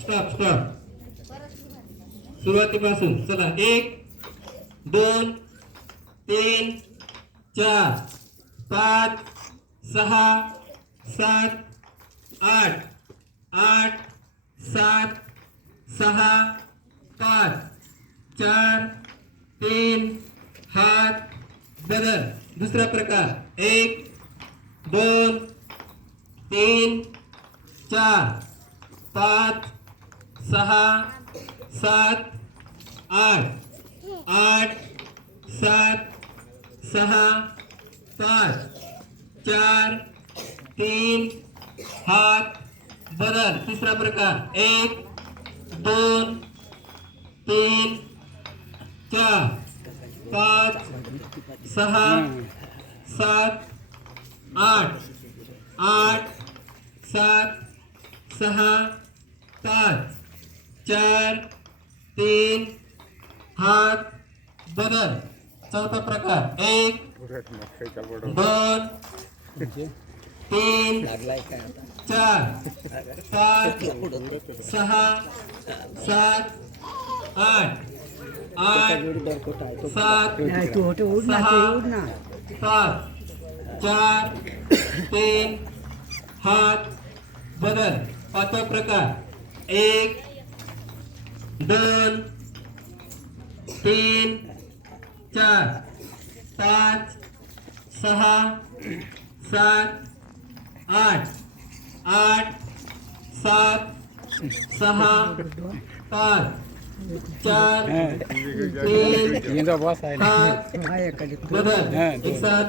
Stop stop. सुरुवातीपासून चला. 1 2 3 4 5 6 7 8 8 7 6 5 4 3 हात बदल. दुसरा प्रकार. 1 2 3 4 5 6 7 8 8 7 6 5 4 3 हात बदल. तिसरा प्रकार. 1 2 3 4 5 6 7 8 8 7 6 5 4 3 हात बदल. चौथा प्रकार. 1 2 3 4 5 6 7 8 8 7 6 4 3 हात बदल. पाचवा प्रकार. 1 2 3 4 5 6 7 8 8 7 6 5 4 3 हात बदल. एक साथ